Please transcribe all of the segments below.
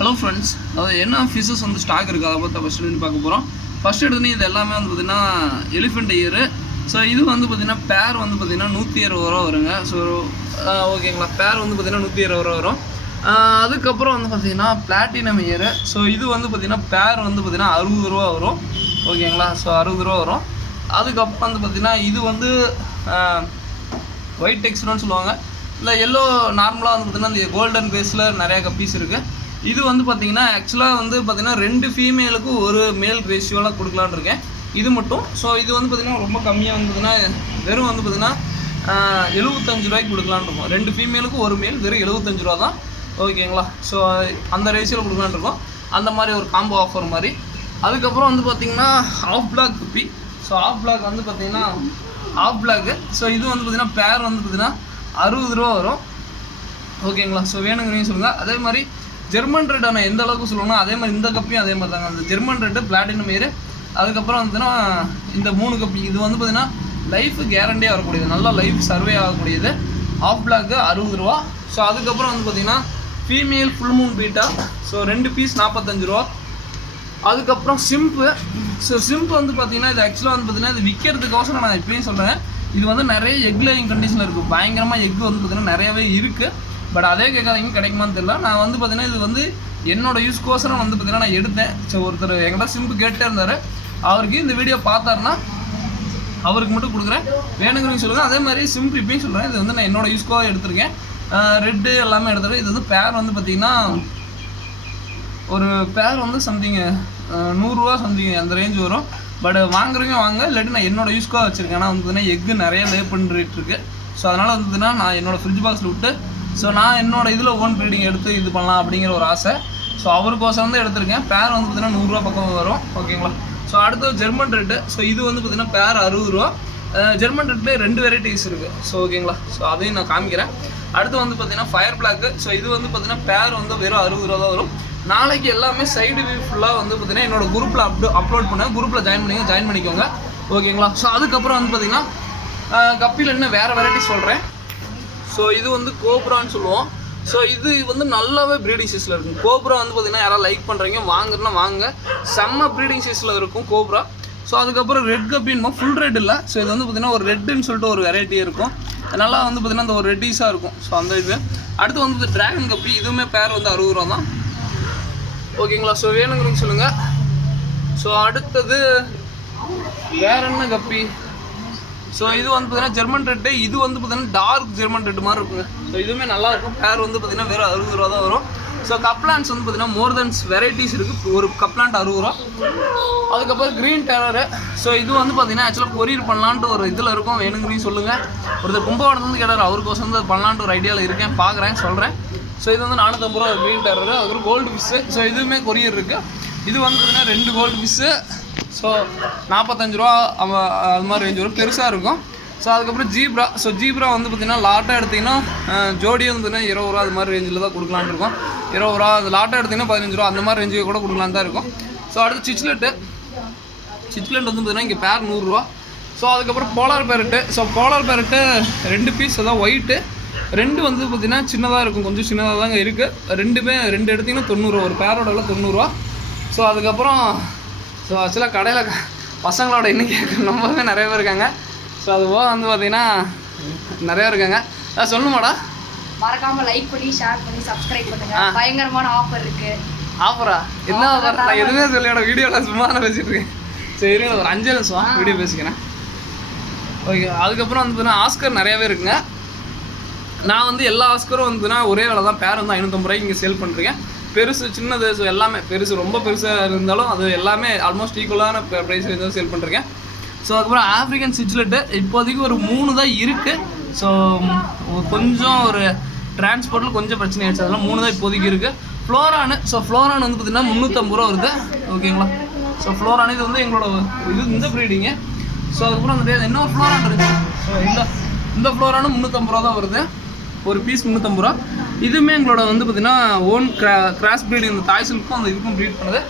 Hello friends, அது என்ன fishes வந்து ஸ்டாக் இருக்குது அதை பற்றி ஃபஸ்ட்டு பார்க்க போகிறோம். ஃபஸ்ட் எடுத்துன்னு இது எல்லாமே வந்து பார்த்திங்கன்னா எலிஃபெண்ட் இயரு. ஸோ இது வந்து பார்த்திங்கன்னா பேர் வந்து பார்த்திங்கன்னா 120 ரூபா வருங்க. ஸோ ஓகேங்களா, பேர் வந்து பார்த்திங்கன்னா 120 ரூபா வரும். அதுக்கப்புறம் வந்து பார்த்திங்கன்னா பிளாட்டினம் இயரு. ஸோ இது வந்து பார்த்திங்கன்னா பேர் வந்து பார்த்திங்கன்னா 60 ரூபா வரும். ஓகேங்களா, ஸோ 60 ரூபா வரும். அதுக்கப்புறம் வந்து பார்த்திங்கன்னா இது வந்து ஒயிட் டெக்ஸ்டர்னு சொல்லுவாங்க. இல்லை எல்லோ நார்மலாக வந்து பார்த்திங்கன்னா இந்த கோல்டன் பேஸில் நிறையா கப்பீஸ் இருக்குது. இது வந்து பார்த்திங்கன்னா ஆக்சுவலாக வந்து பார்த்திங்கன்னா 2 ஃபீமேலுக்கு ஒரு மேல் ரேஷியோலாம் கொடுக்கலான்னு இருக்கேன் இது மட்டும். ஸோ இது வந்து பார்த்திங்கன்னா ரொம்ப கம்மியாக வந்து பார்த்திங்கன்னா வெறும் வந்து பார்த்திங்கன்னா 75 ரூபாய்க்கு கொடுக்கலான்னு இருக்கும். 2 ஃபீமேலுக்கு ஒரு மேல் வெறும் 75 ரூபா தான். ஓகேங்களா, ஸோ அந்த ரேஷியோவில் கொடுக்கலான்னு இருக்கோம். அந்த மாதிரி ஒரு காம்போ ஆஃபர் மாதிரி. அதுக்கப்புறம் வந்து பார்த்திங்கன்னா of black Gubbi. So of black வந்து பார்த்திங்கன்னா ஆஃப் பிளாக்கு. ஸோ இது வந்து பார்த்திங்கன்னா பேர் வந்து பார்த்திங்கன்னா 60 ரூபா வரும். ஓகேங்களா, ஸோ வேணுங்கிறீங்க சொல்லுங்கள். அதே மாதிரி ஜெர்மன் ரெட் ஆனால் எந்த அளவுக்கு சொல்லணும்னா அதே மாதிரி இந்த கப்பியும் அதே மாதிரி தாங்க. அந்த ஜெர்மன் ரெட்டு பிளாட்டினம் இயரு. அதுக்கப்புறம் வந்துன்னா இந்த 3 கப்பி இது வந்து பார்த்திங்கன்னா லைஃப் கேரண்டியாக வரக்கூடியது, நல்லா லைஃப் சர்வே ஆகக்கூடியது. ஆஃப் பிளாக்கு 60 ரூபா. ஸோ அதுக்கப்புறம் வந்து பார்த்திங்கன்னா female full moon betta. So 2 piece 45 ரூபா. அதுக்கப்புறம் சிம்பு. ஸோ சிம்பு வந்து பார்த்திங்கன்னா இது ஆக்சுவலாக வந்து பார்த்திங்கன்னா இது விற்கிறதுக்கோசரம் நான் இப்பயும் சொல்கிறேன். இது வந்து நிறைய எக் லேயிங் கண்டிஷனில் இருக்குது. பயங்கரமாக எக் வந்து பார்த்திங்கன்னா நிறையவே இருக்குது. பட் அதே கேட்காதீங்க, கிடைக்குமான்னு தெரியல. நான் வந்து பார்த்திங்கன்னா இது வந்து என்னோடய யூஸ்கோசரம் வந்து பார்த்திங்கன்னா நான் எடுத்தேன். ஸோ ஒருத்தர் எங்கிட்ட சிம்பு கேட்டே இருந்தார். அவருக்கு இந்த வீடியோ பார்த்தாருன்னா அவருக்கு மட்டும் கொடுக்குறேன், வேணுங்கிறவங்க சொல்லுங்கள். அதே மாதிரி சிம்பு இப்பயும் சொல்கிறேன், இது வந்து நான் என்னோடய யூஸ்க்காக எடுத்திருக்கேன். ரெட்டு எல்லாமே எடுத்துருக்கேன். இது வந்து பேர் வந்து பார்த்திங்கன்னா ஒரு பேர் வந்து சம்திங்கு 100 ரூபா சம்திங் அந்த ரேஞ்ச் வரும். பட் வாங்குறவங்க வாங்க, இல்லாட்டி நான் என்னோடய யூஸ்க்காக வச்சுருக்கேன். ஆனால் வந்து பார்த்திங்கன்னா எக்கு நிறைய லே பண்ணிட்டு இருக்கு. ஸோ அதனால் வந்துன்னா நான் என்னோடய ஃப்ரிட்ஜ் பாக்ஸில் விட்டு ஸோ நான் என்னோடய இதில் ஓன் ப்ரீடிங் எடுத்து இது பண்ணலாம் அப்படிங்கிற ஒரு ஆசை. ஸோ அவருக்கோசரம் வந்து எடுத்திருக்கேன். பேர் வந்து பார்த்திங்கன்னா 100 ரூபா பக்கம் வரும். ஓகேங்களா, ஸோ அடுத்து ஜெர்மன் ரெட்டு. ஸோ இது வந்து பார்த்திங்கன்னா பேர் 60 ரூபா. ஜெர்மன் ரெட்லேயே 2 வெரைட்டிஸ் இருக்குது. ஸோ ஓகேங்களா, ஸோ அதையும் நான் காமிக்கிறேன். அடுத்து வந்து பார்த்திங்கன்னா ஃபயர் பிளாக்கு. ஸோ இது வந்து பார்த்திங்கன்னா பேர் வந்து வெறும் 60 ரூபா தான் வரும். நாளைக்கு எல்லாமே சைடு வியூ ஃபுல்லாக வந்து பார்த்திங்கன்னா என்னோட குரூப்பில் அப்லோட் பண்ணேன். குரூப்பில் ஜாயின் பண்ணிக்கோங்க. ஓகேங்களா, ஸோ அதுக்கப்புறம் வந்து பார்த்திங்கன்னா கப்பியில் இன்னும் வேறு வெரைட்டி சொல்கிறேன். ஸோ இது வந்து கோப்ரான்னு சொல்லுவோம். ஸோ இது வந்து நல்லாவே ப்ரீடிங் சைஸில் இருக்கும். கோப்ரா வந்து பார்த்திங்கன்னா யாராவது லைக் பண்ணுறீங்க வாங்குறதுனா வாங்க, செம்ம ப்ரீடிங் சைஸில் இருக்கும் கோப்ரா. ஸோ அதுக்கப்புறம் ரெட் கப்பின்னு ஃபுல் ரெட் இல்லை. ஸோ இது வந்து பார்த்திங்கன்னா ஒரு ரெட்டுன்னு சொல்லிட்டு ஒரு வெரைட்டி இருக்கும். நல்லா வந்து பார்த்திங்கன்னா அந்த ஒரு ரெட்டிஸாக இருக்கும். ஸோ அந்த இது அடுத்து வந்து ட்ராகன் கப்பி. இதுவுமே பேர் வந்து 60 ரூபா தான். ஓகேங்களா, ஸோ வேணுங்கிறீங்க சொல்லுங்கள். ஸோ அடுத்தது வேற என்ன கப்பி. ஸோ இது வந்து பார்த்திங்கன்னா ஜெர்மன் ரெட்டு. இது வந்து பார்த்திங்கன்னா டார்க் ஜெர்மன் ரெட்டு மாதிரி இருக்குங்க. ஸோ இதுவுமே நல்லாயிருக்கும். பேர் வந்து பார்த்திங்கன்னா வெறும் 60 ரூபா தான் வரும். ஸோ கப்லாண்ட்ஸ் வந்து பார்த்திங்கன்னா மோர் தென் வெரைட்டிஸ் இருக்குது. ஒரு கப்லாண்ட் 60 ரூபா. அதுக்கப்புறம் க்ரீன் டெரரு. ஸோ இது வந்து பார்த்திங்கன்னா ஆக்சுவலாக கொரியர் பண்ணலான்ட்டு ஒரு இதில் இருக்கும். வேணுங்கிறீங்க சொல்லுங்கள். ஒருத்தர் கும்பகோணம் வந்து கேட்டார், அவருக்கோசம் வந்து பண்ணலான்ட்டு ஒரு ஐடியாவில் இருக்கேன், பார்க்குறேன், சொல்கிறேன். ஸோ இது வந்து 450 ரூபா க்ரீன் டெரரு. அதுக்கப்புறம் கோல்டு ஃபிஷ்ஷு. ஸோ இதுவுமே கொரியர் இருக்குது. இது வந்து பார்த்திங்கன்னா 2 கோல்டு ஃபிஷ்ஷு. ஸோ 45 ரூபா அது மாதிரி ரேஞ்ச் வரும், பெருசாக இருக்கும். ஸோ அதுக்கப்புறம் ஜீப்ரா. ஸோ ஜீப்ரா வந்து பார்த்திங்கன்னா லாட்டாக எடுத்திங்கன்னா ஜோடியாக வந்து பார்த்திங்கன்னா 20 ரூபா அது மாதிரி ரேஞ்சில் தான் கொடுக்கலான்னு இருக்கும். 20 ரூபா. அது லாட்டாக எடுத்திங்கன்னா 15 ரூபா அந்த மாதிரி ரேஞ்சுக்கு கூட கொடுக்கலான்னு தான் இருக்கும். ஸோ அடுத்து சிச்லெட்டு வந்து பார்த்திங்கன்னா இங்கே பேர் 100 ரூபா. ஸோ அதுக்கப்புறம் polar parrot. So polar parrot 2 piece அதான் ஒயிட்டு. 2 வந்து பார்த்திங்கன்னா சின்னதாக இருக்கும், கொஞ்சம் சின்னதாக தாங்க இருக்குது. 2 எடுத்திங்கன்னா 90 ரூபா. ஒரு பேரோட விலை 90 ரூபா. ஸோ அதுக்கப்புறம் ஸோ ஆக்சுவலாக கடையில் பசங்களோட எண்ணிக்கை ரொம்பவே நிறைய பேர் இருக்காங்க. ஸோ அது போக வந்து பார்த்திங்கன்னா நிறையா இருக்காங்க. சொல்லணுமாடா? மறக்காமல் லைக் பண்ணி ஷேர் பண்ணி சப்ஸ்கிரைப் பண்ணுங்க. பயங்கரமான ஆஃபர் இருக்குது. ஆஃபரா? என்ன ஆஃபர்? நான் எதுவுமே சொல்லியோட வீடியோவில் சும்மா தான் பேசிகிட்டு இருக்கேன். சரி, ஒரு 5 நிமிஷம் வீடியோ பேசிக்கிறேன். ஓகே. அதுக்கப்புறம் வந்து பார்த்தீங்கன்னா ஆஸ்கர் நிறையாவே இருக்குங்க. நான் வந்து எல்லா ஆஸ்கரும் வந்து பார்த்தீங்கன்னா ஒரே வேலை தான். பேர் வந்து 550 ரூபாய்க்கு இங்கே சேல் பண்ணுறேன். பெருசு சின்னது ஸோ எல்லாமே பெருசு ரொம்ப பெருசாக இருந்தாலும் அது எல்லாமே ஆல்மோஸ்ட் ஈக்குவலான ப்ரைஸ் தான் சேல் பண்ணுறேன். ஸோ அதுக்கப்புறம் ஆஃப்ரிக்கன் சிச்லெட்டு இப்போதைக்கு ஒரு 3 தான் இருக்குது. ஸோ கொஞ்சம் ஒரு டிரான்ஸ்போர்ட்டில் கொஞ்சம் பிரச்சனை ஆயிடுச்சு, அதெல்லாம் 3 தான் இப்போதைக்கு இருக்குது. ஃப்ளோரானு. ஸோ ஃப்ளோரான் வந்து பார்த்திங்கன்னா 350 ரூபா வருது. ஓகேங்களா, ஸோ ஃப்ளோரான் இது வந்து எங்களோட இந்த ப்ரீடிங்கு. ஸோ அதுக்கப்புறம் அந்த இன்னொரு ஃப்ளோரான் இருக்குது. ஸோ இந்த ஃப்ளோரானும் 350 ரூபா தான் வருது. ஒரு பீஸ் 350 ரூபா. இதுவுமே எங்களோட வந்து பார்த்திங்கன்னா ஓன் கிராஸ் ப்ரீடிங். இந்த தாய் சில்க்கும் அந்த இதுக்கும் ப்ரீட் பண்ணுது.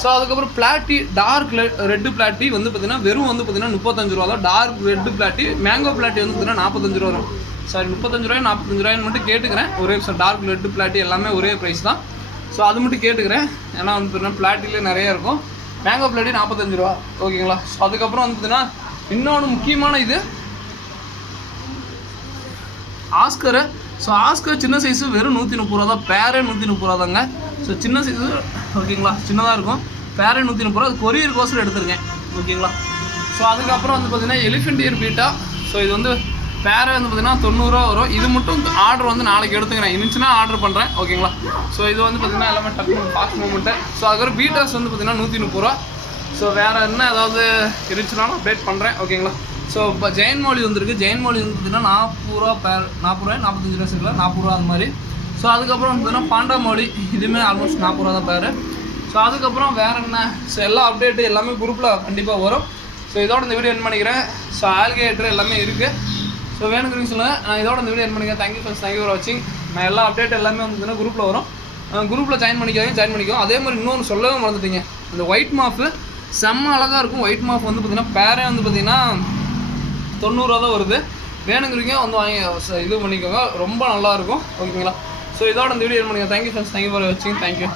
ஸோ அதுக்கப்புறம் பிளாட்டி டார்க் ரெட்டு பிளாட்டி வந்து பார்த்திங்கன்னா வெறும் வந்து பார்த்திங்கன்னா 35 ரூபா தான். டார்க் ரெட்டு பிளாட்டி. மேங்கோ பிளாட்டி வந்து பார்த்திங்கன்னா 45 ரூபா வரும். சாரி 35 ரூபாய் 45 ரூபாய்னு மட்டும் கேட்டுக்கிறேன். ஒரே டார்க் ரெட்டு பிளாட்டி எல்லாமே ஒரே ப்ரைஸ் தான். ஸோ அது மட்டும் கேட்டுக்கிறேன். ஏன்னா வந்து பார்த்தீங்கன்னா பிளாட்டிலே நிறைய இருக்கும். மேங்கோ பிளாட்டி 45 ரூபா. ஓகேங்களா. ஸோ அதுக்கப்புறம் வந்து பார்த்தீங்கன்னா இன்னொன்று முக்கியமான இது ஆஸ்கரு. ஸோ ஆஸ்கர் சின்ன சைஸு வெறும் 130 ரூபா தான். பேரே 130 ரூபா தாங்க. ஸோ சின்ன சைஸு ஓகேங்களா, சின்னதாக இருக்கும். பேரே 130 ரூபா. அது கொரியர் கோஸ்டர் எடுத்துருக்கேன். ஓகேங்களா. ஸோ அதுக்கப்புறம் வந்து பார்த்தீங்கன்னா எலிஃபென்ட் இயர் பீட்டா. ஸோ இது வந்து பேரே வந்து பார்த்தீங்கன்னா 90 ரூபா வரும். இது மட்டும் ஆர்டர் வந்து நாளைக்கு எடுத்துக்கிறேன். இருந்துச்சுன்னா ஆர்டர் பண்ணுறேன். ஓகேங்களா. ஸோ இது வந்து பார்த்தீங்கன்னா எல்லாமே டக்குனு ஃபாஸ்ட் மூமெண்ட்டு. ஸோ அதுக்கப்புறம் பீட்டாஸ் வந்து பார்த்தீங்கன்னா 130 ரூபா. ஸோ வேறு என்ன ஏதாவது இருந்துச்சுனாலும் அப்டேட் பண்ணுறேன். ஓகேங்களா. ஸோ இப்போ ஜெயின் மௌலி வந்துருக்கு. ஜெயின் மௌலி வந்து பார்த்தீங்கன்னா 40 ரூபா பேர். 40 ரூபாய் 45 ரூபா சரிங்களா, 40 ரூபா அந்த மாதிரி. ஸோ அதுக்கப்புறம் வந்து பார்த்தீங்கன்னா பாண்டா மௌலி. இதுவுமே ஆல்மோஸ்ட் 40 ரூபா தான் பேர். ஸோ அதுக்கப்புறம் வேறு என்ன, ஸோ எல்லா அப்டேட்டு எல்லாமே குரூப்பில் கண்டிப்பாக வரும். ஸோ இதோட இந்த வீடியோ என் பண்ணிக்கிறேன். ஸோ ஆல்கேட்டர் எல்லாமே இருக்குது. ஸோ வேணுங்கிறீங்க சொல்லுங்கள். நான் இதோட இந்த வீடியோ என் பண்ணிக்கிறேன். தேங்க்யூ ஃபார் வாட்சிங். நான் எல்லா அப்டேட் எல்லாமே வந்து பார்த்தீங்கன்னா குரூப்பில் வரும். குரூப்பில் ஜாயின் பண்ணிக்கோ. அதே மாதிரி இன்னொன்று சொல்லவே மறந்துட்டீங்க. இந்த ஒயிட் மாஃபு செம்ம அழகாக இருக்கும். ஒயிட் மாஃப் வந்து பார்த்தீங்கன்னா பேரே வந்து பார்த்தீங்கன்னா 90 ரூபா தான் வருது. வேணுங்கிறீங்க வந்து வாங்கி இது பண்ணிக்கோங்க. ரொம்ப நல்லாயிருக்கும். ஓகேங்களா. ஸோ இதோட இந்த வீடியோ என் பண்ணிக்கிறேன். தேங்க்யூ ஃபார் வாட்சிங். தேங்க்யூ.